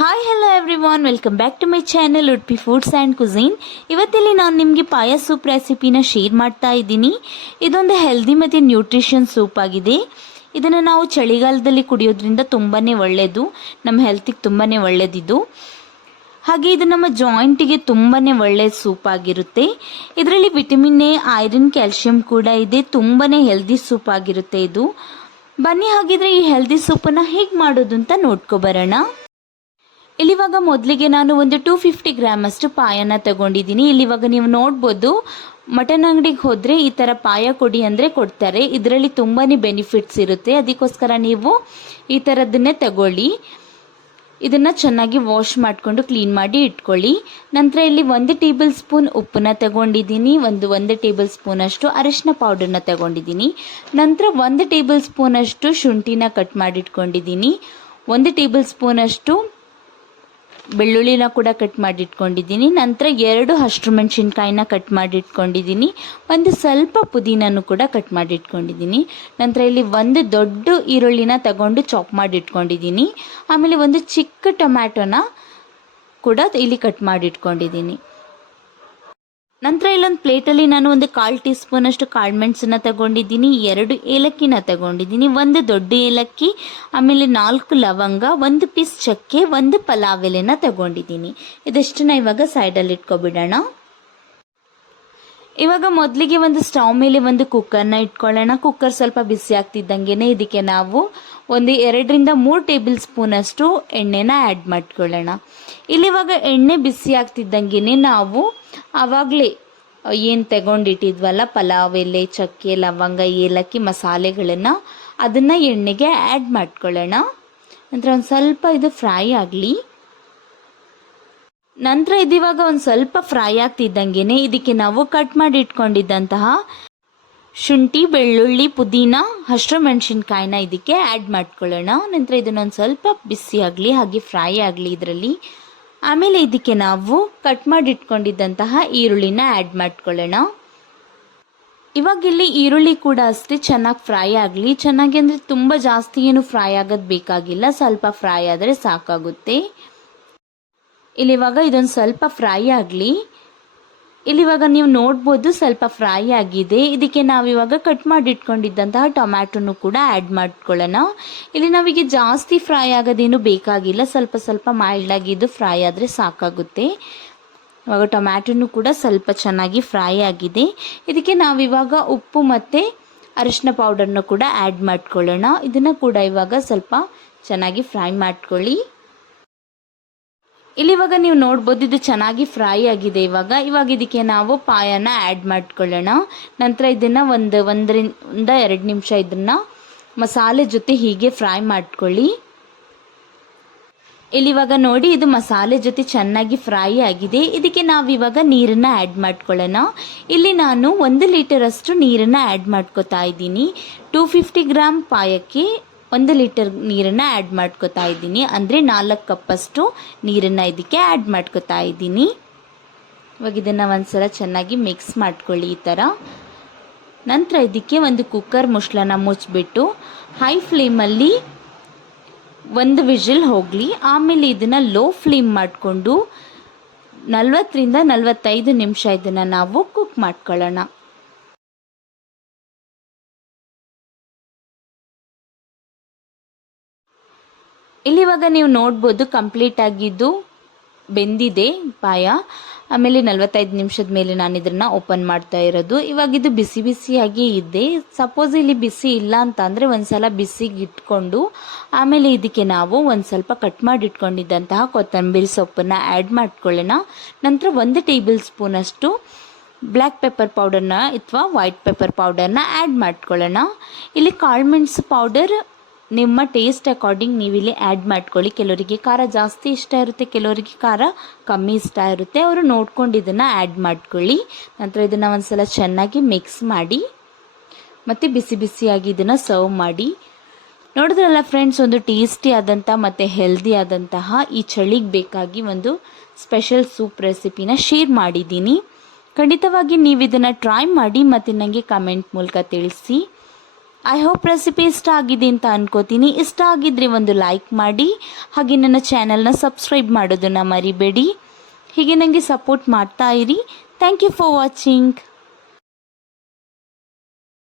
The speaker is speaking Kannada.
Hi hello everyone, welcome back to my channel Udupi foods and cuisine. ಇವತ್ತಿಲ್ಲಿ ನಾನು ನಿಮಗೆ ಪಾಯ ಸೂಪ್ ರೆಸಿಪಿನ ಶೇರ್ ಮಾಡ್ತಾ ಇದ್ದೀನಿ. ಇದೊಂದು ಹೆಲ್ದಿ ಮತ್ತು ನ್ಯೂಟ್ರಿಷನ್ ಸೂಪ್ ಆಗಿದೆ. ಇದನ್ನು ನಾವು ಚಳಿಗಾಲದಲ್ಲಿ ಕುಡಿಯೋದ್ರಿಂದ ತುಂಬಾ ಒಳ್ಳೆಯದು, ನಮ್ಮ ಹೆಲ್ತಿಗೆ ತುಂಬಾ ಒಳ್ಳೆಯದಿದು. ಹಾಗೆ ಇದು ನಮ್ಮ ಜಾಯಿಂಟಿಗೆ ತುಂಬಾ ಒಳ್ಳೆಯ ಸೂಪ್ ಆಗಿರುತ್ತೆ. ಇದರಲ್ಲಿ ವಿಟಮಿನ್ ಎ, ಐರನ್, ಕ್ಯಾಲ್ಶಿಯಂ ಕೂಡ ಇದೆ. ತುಂಬಾ ಹೆಲ್ದಿ ಸೂಪ್ ಆಗಿರುತ್ತೆ ಇದು. ಬನ್ನಿ ಹಾಗಿದ್ರೆ ಈ ಹೆಲ್ದಿ ಸೂಪನ್ನು ಹೇಗೆ ಮಾಡೋದು ಅಂತ ನೋಡ್ಕೊಬರೋಣ. ಇಲ್ಲಿವಾಗ ಮೊದಲಿಗೆ ನಾನು ಒಂದು 250 ಗ್ರಾಮ್ ಅಷ್ಟು ಪಾಯನ ತಗೊಂಡಿದ್ದೀನಿ. ಇಲ್ಲಿವಾಗ ನೀವು ನೋಡ್ಬೋದು, ಮಟನ್ ಅಂಗಡಿಗೆ ಹೋದರೆ ಈ ಥರ ಪಾಯ ಕೊಡಿ ಅಂದರೆ ಕೊಡ್ತಾರೆ. ಇದರಲ್ಲಿ ತುಂಬಾ ಬೆನಿಫಿಟ್ಸ್ ಇರುತ್ತೆ, ಅದಕ್ಕೋಸ್ಕರ ನೀವು ಈ ಥರದ್ದನ್ನೇ ತಗೊಳ್ಳಿ. ಇದನ್ನು ಚೆನ್ನಾಗಿ ವಾಶ್ ಮಾಡಿಕೊಂಡು ಕ್ಲೀನ್ ಮಾಡಿ ಇಟ್ಕೊಳ್ಳಿ. ನಂತರ ಇಲ್ಲಿ 1 ಟೇಬಲ್ ಸ್ಪೂನ್ ಉಪ್ಪನ್ನ ತಗೊಂಡಿದ್ದೀನಿ, ಒಂದು ಟೇಬಲ್ ಸ್ಪೂನ್ ಅಷ್ಟು ಅರಿಶಿನ ಪೌಡರ್ನ ತಗೊಂಡಿದ್ದೀನಿ. ನಂತರ 1 ಟೇಬಲ್ ಸ್ಪೂನ್ ಅಷ್ಟು ಶುಂಠಿನ ಕಟ್ ಮಾಡಿ ಇಟ್ಕೊಂಡಿದ್ದೀನಿ. 1 ಟೇಬಲ್ ಸ್ಪೂನ್ ಅಷ್ಟು ಬೆಳ್ಳುಳ್ಳಿನ ಕೂಡ ಕಟ್ ಮಾಡಿ ಇಟ್ಕೊಂಡಿದ್ದೀನಿ. ನಂತರ 2 ಹಸಿರು ಮೆಣಸಿನ್ಕಾಯಿನ ಕಟ್ ಮಾಡಿ ಇಟ್ಕೊಂಡಿದ್ದೀನಿ. ಒಂದು ಸ್ವಲ್ಪ ಪುದೀನನ್ನು ಕೂಡ ಕಟ್ ಮಾಡಿ ಇಟ್ಕೊಂಡಿದ್ದೀನಿ. ನಂತರ ಇಲ್ಲಿ 1 ದೊಡ್ಡ ಈರುಳ್ಳಿನ ತಗೊಂಡು ಚಾಪ್ ಮಾಡಿ ಇಟ್ಕೊಂಡಿದ್ದೀನಿ. ಆಮೇಲೆ ಒಂದು ಚಿಕ್ಕ ಟೊಮ್ಯಾಟೊನ ಕೂಡ ಇಲ್ಲಿ ಕಟ್ ಮಾಡಿ ಇಟ್ಕೊಂಡಿದ್ದೀನಿ. ನಂತರ ಇಲ್ಲೊಂದು ಪ್ಲೇಟಲ್ಲಿ ನಾನು ಒಂದು 1/4 ಟೀ ಸ್ಪೂನ್ ಅಷ್ಟು ಕಾಳು ಮೆಣಸನ್ನ ತಗೊಂಡಿದ್ದೀನಿ, 2 ಏಲಕ್ಕಿನ ತಗೊಂಡಿದ್ದೀನಿ, 1 ದೊಡ್ಡ ಏಲಕ್ಕಿ, ಆಮೇಲೆ 4 ಲವಂಗ, 1 ಪೀಸ್ ಚಕ್ಕೆ, 1 ಪಲಾವ್ ಎಲೆನ ತಗೊಂಡಿದ್ದೀನಿ. ಇದಷ್ಟನ್ನ ಇವಾಗ ಸೈಡಲ್ಲಿ ಇಟ್ಕೊಬಿಡೋಣ. ಇವಾಗ ಮೊದಲಿಗೆ ಒಂದು ಸ್ಟವ್ ಮೇಲೆ ಒಂದು ಕುಕ್ಕರ್ನ ಇಟ್ಕೊಳ್ಳೋಣ. ಕುಕ್ಕರ್ ಸ್ವಲ್ಪ ಬಿಸಿ ಆಗ್ತಿದ್ದಂಗೆನೆ ಇದಕ್ಕೆ ನಾವು ಒಂದು 2ರಿಂದ 3 ಟೇಬಲ್ ಸ್ಪೂನ್ ಅಷ್ಟು ಎಣ್ಣೆನ ಆ್ಯಡ್ ಮಾಡ್ಕೊಳ್ಳೋಣ. ಇಲ್ಲಿವಾಗ ಎಣ್ಣೆ ಬಿಸಿ ಆಗ್ತಿದ್ದಂಗೆನೆ ನಾವು ಆವಾಗಲೇ ಏನು ತಗೊಂಡಿಟ್ಟಿದ್ವಲ್ಲ ಪಲಾವ್ ಎಲೆ, ಚಕ್ಕೆ, ಲವಂಗ, ಏಲಕ್ಕಿ ಮಸಾಲೆಗಳನ್ನು ಅದನ್ನು ಎಣ್ಣೆಗೆ ಆ್ಯಡ್ ಮಾಡ್ಕೊಳ್ಳೋಣ. ನಂತರ ಒಂದು ಸ್ವಲ್ಪ ಇದು ಫ್ರೈ ಆಗಲಿ. ನಂತರ ಇದಿವಾಗ ಒಂದು ಸ್ವಲ್ಪ ಫ್ರೈ ಆಗ್ತಿದ್ದಂಗೆನೆ ಇದಕ್ಕೆ ನಾವು ಕಟ್ ಮಾಡಿ ಇಟ್ಕೊಂಡಿದ್ದಂತಹ ಶುಂಠಿ, ಬೆಳ್ಳುಳ್ಳಿ, ಪುದೀನ, ಹಸಿರು ಮೆಣಸಿನ್ಕಾಯಿನ ಇದಕ್ಕೆ ಆ್ಯಡ್ ಮಾಡ್ಕೊಳ್ಳೋಣ. ನಂತರ ಇದನ್ನೊಂದು ಸ್ವಲ್ಪ ಬಿಸಿ ಆಗಲಿ, ಹಾಗೆ ಫ್ರೈ ಆಗಲಿ ಇದರಲ್ಲಿ. ಆಮೇಲೆ ಇದಕ್ಕೆ ನಾವು ಕಟ್ ಮಾಡಿ ಇಟ್ಕೊಂಡಿದ್ದಂತಹ ಈರುಳ್ಳಿನ ಆ್ಯಡ್ ಮಾಡ್ಕೊಳ್ಳೋಣ. ಇವಾಗ ಇಲ್ಲಿ ಈರುಳ್ಳಿ ಕೂಡ ಅಷ್ಟೇ ಚೆನ್ನಾಗಿ ಫ್ರೈ ಆಗಲಿ. ಚೆನ್ನಾಗಿ ಅಂದರೆ ತುಂಬ ಜಾಸ್ತಿ ಏನು ಫ್ರೈ ಆಗೋದು ಬೇಕಾಗಿಲ್ಲ, ಸ್ವಲ್ಪ ಫ್ರೈ ಆದರೆ ಸಾಕಾಗುತ್ತೆ. ಇಲ್ಲಿವಾಗ ಇದೊಂದು ಸ್ವಲ್ಪ ಫ್ರೈ ಆಗಲಿ. ಇಲ್ಲಿವಾಗ ನೀವು ನೋಡ್ಬೋದು ಸ್ವಲ್ಪ ಫ್ರೈ ಆಗಿದೆ. ಇದಕ್ಕೆ ನಾವಿವಾಗ ಕಟ್ ಮಾಡಿ ಇಟ್ಕೊಂಡಿದ್ದಂತಹ ಟೊಮ್ಯಾಟೊನು ಕೂಡ ಆ್ಯಡ್ ಮಾಡ್ಕೊಳ್ಳೋಣ. ಇಲ್ಲಿ ನಾವೀಗ ಜಾಸ್ತಿ ಫ್ರೈ ಆಗೋದೇನು ಬೇಕಾಗಿಲ್ಲ, ಸ್ವಲ್ಪ ಸ್ವಲ್ಪ ಮೈಲ್ಡ್ ಆಗಿದ್ದು ಫ್ರೈ ಆದರೆ ಸಾಕಾಗುತ್ತೆ. ಇವಾಗ ಟೊಮ್ಯಾಟೊನು ಕೂಡ ಸ್ವಲ್ಪ ಚೆನ್ನಾಗಿ ಫ್ರೈ ಆಗಿದೆ. ಇದಕ್ಕೆ ನಾವಿವಾಗ ಉಪ್ಪು ಮತ್ತು ಅರಿಶಿನ ಪೌಡರ್ನ ಕೂಡ ಆ್ಯಡ್ ಮಾಡ್ಕೊಳ್ಳೋಣ. ಇದನ್ನು ಕೂಡ ಇವಾಗ ಸ್ವಲ್ಪ ಚೆನ್ನಾಗಿ ಫ್ರೈ ಮಾಡ್ಕೊಳ್ಳಿ. ಇಲ್ಲಿವಾಗ ನೀವು ನೋಡ್ಬೋದು ಇದು ಚೆನ್ನಾಗಿ ಫ್ರೈ ಆಗಿದೆ. ಇವಾಗ ಇದಕ್ಕೆ ನಾವು ಪಾಯನ ಆ್ಯಡ್ ಮಾಡ್ಕೊಳ್ಳೋಣ. ನಂತರ ಇದನ್ನು 1ರಿಂದ 2 ನಿಮಿಷ ಇದನ್ನು ಮಸಾಲೆ ಜೊತೆ ಹೀಗೆ ಫ್ರೈ ಮಾಡ್ಕೊಳ್ಳಿ. ಇಲ್ಲಿವಾಗ ನೋಡಿ ಇದು ಮಸಾಲೆ ಜೊತೆ ಚೆನ್ನಾಗಿ ಫ್ರೈ ಆಗಿದೆ. ಇದಕ್ಕೆ ನಾವಿವಾಗ ನೀರನ್ನು ಆ್ಯಡ್ ಮಾಡ್ಕೊಳ್ಳೋಣ. ಇಲ್ಲಿ ನಾನು 1 ಲೀಟರ್ ಅಷ್ಟು ನೀರನ್ನು ಆ್ಯಡ್ ಮಾಡ್ಕೋತಾ ಇದ್ದೀನಿ. 250 ಗ್ರಾಮ್ ಪಾಯಕ್ಕೆ 1 ಲೀಟರ್ ನೀರನ್ನು ಆ್ಯಡ್ ಮಾಡ್ಕೋತಾ ಇದ್ದೀನಿ, ಅಂದರೆ 4 ಕಪ್ಪಷ್ಟು ನೀರನ್ನು ಇದಕ್ಕೆ ಆ್ಯಡ್ ಮಾಡ್ಕೋತಾ ಇದ್ದೀನಿ. ಇವಾಗ ಇದನ್ನು ಒಂದ್ಸಲ ಚೆನ್ನಾಗಿ ಮಿಕ್ಸ್ ಮಾಡ್ಕೊಳ್ಳಿ ಈ ಥರ. ನಂತರ ಇದಕ್ಕೆ ಒಂದು ಕುಕ್ಕರ್ ಮುಚ್ಚಳನ ಮುಚ್ಚಿಬಿಟ್ಟು ಹೈ ಫ್ಲೇಮಲ್ಲಿ 1 ವಿಜಿಲ್ ಹೋಗಲಿ. ಆಮೇಲೆ ಇದನ್ನು ಲೋ ಫ್ಲೇಮ್ ಮಾಡಿಕೊಂಡು 40ರಿಂದ 45 ನಿಮಿಷ ಇದನ್ನು ನಾವು ಕುಕ್ ಮಾಡ್ಕೊಳ್ಳೋಣ. ಇಲ್ಲಿವಾಗ ನೀವು ನೋಡ್ಬೋದು ಕಂಪ್ಲೀಟ್ ಆಗಿದ್ದು ಬೆಂದಿದೆ ಪಾಯ. ಆಮೇಲೆ 45 ನಿಮಿಷದ ಮೇಲೆ ನಾನು ಇದನ್ನು ಓಪನ್ ಮಾಡ್ತಾ ಇರೋದು. ಇವಾಗ ಇದು ಬಿಸಿ ಬಿಸಿಯಾಗಿ ಇದೆ. ಸಪೋಸ್ ಇಲ್ಲಿ ಬಿಸಿ ಇಲ್ಲ ಅಂತ ಅಂದರೆ ಒಂದ್ಸಲ ಬಿಸಿಗೆ ಇಟ್ಕೊಂಡು ಆಮೇಲೆ ಇದಕ್ಕೆ ನಾವು ಒಂದು ಸ್ವಲ್ಪ ಕಟ್ ಮಾಡಿ ಇಟ್ಕೊಂಡಿದ್ದಂತಹ ಕೊತ್ತಂಬರಿ ಸೊಪ್ಪನ್ನು ಆ್ಯಡ್ ಮಾಡ್ಕೊಳ್ಳೋಣ. ನಂತರ 1 ಟೇಬಲ್ ಸ್ಪೂನ್ ಅಷ್ಟು ಬ್ಲ್ಯಾಕ್ ಪೆಪ್ಪರ್ ಪೌಡರ್ನ ಅಥವಾ ವೈಟ್ ಪೆಪ್ಪರ್ ಪೌಡರ್ನ ಆ್ಯಡ್ ಮಾಡ್ಕೊಳ್ಳೋಣ. ಇಲ್ಲಿ ಕಾಳು ಮೆಣಸು ಪೌಡರ್ ನಿಮ್ಮ ಟೇಸ್ಟ್ ಅಕಾರ್ಡಿಂಗ್ ನೀವಿಲ್ಲಿ ಆ್ಯಡ್ ಮಾಡ್ಕೊಳ್ಳಿ. ಕೆಲವರಿಗೆ ಖಾರ ಜಾಸ್ತಿ ಇಷ್ಟ ಇರುತ್ತೆ, ಕೆಲವರಿಗೆ ಖಾರ ಕಮ್ಮಿ ಇಷ್ಟ ಇರುತ್ತೆ, ಅವರು ನೋಡ್ಕೊಂಡು ಇದನ್ನು ಆ್ಯಡ್ ಮಾಡ್ಕೊಳ್ಳಿ. ನಂತರ ಇದನ್ನು ಒಂದ್ಸಲ ಚೆನ್ನಾಗಿ ಮಿಕ್ಸ್ ಮಾಡಿ ಮತ್ತು ಬಿಸಿ ಬಿಸಿಯಾಗಿ ಇದನ್ನು ಸರ್ವ್ ಮಾಡಿ. ನೋಡಿದ್ರಲ್ಲ ಫ್ರೆಂಡ್ಸ್, ಒಂದು ಟೇಸ್ಟಿ ಆದಂಥ ಮತ್ತು ಹೆಲ್ದಿ ಆದಂತಹ ಈ ಚಳಿಗೆ ಬೇಕಾಗಿ ಒಂದು ಸ್ಪೆಷಲ್ ಸೂಪ್ ರೆಸಿಪಿನ ಶೇರ್ ಮಾಡಿದ್ದೀನಿ. ಖಂಡಿತವಾಗಿ ನೀವು ಇದನ್ನು ಟ್ರೈ ಮಾಡಿ ಮತ್ತು ನನಗೆ ಕಮೆಂಟ್ ಮೂಲಕ ತಿಳಿಸಿ. ಐ ಹೋಪ್ ರೆಸಿಪಿ ಇಷ್ಟ ಆಗಿದೆ ಅಂತ ಅನ್ಕೋತೀನಿ. ಇಷ್ಟ ಆಗಿದ್ರೆ ಒಂದು ಲೈಕ್ ಮಾಡಿ, ಹಾಗೆ ನನ್ನ ಚಾನಲ್ನ ಸಬ್ಸ್ಕ್ರೈಬ್ ಮಾಡೋದನ್ನು ಮರಿಬೇಡಿ. ಹೀಗೆ ನನಗೆ ಸಪೋರ್ಟ್ ಮಾಡ್ತಾ ಇರಿ. Thank you for watching.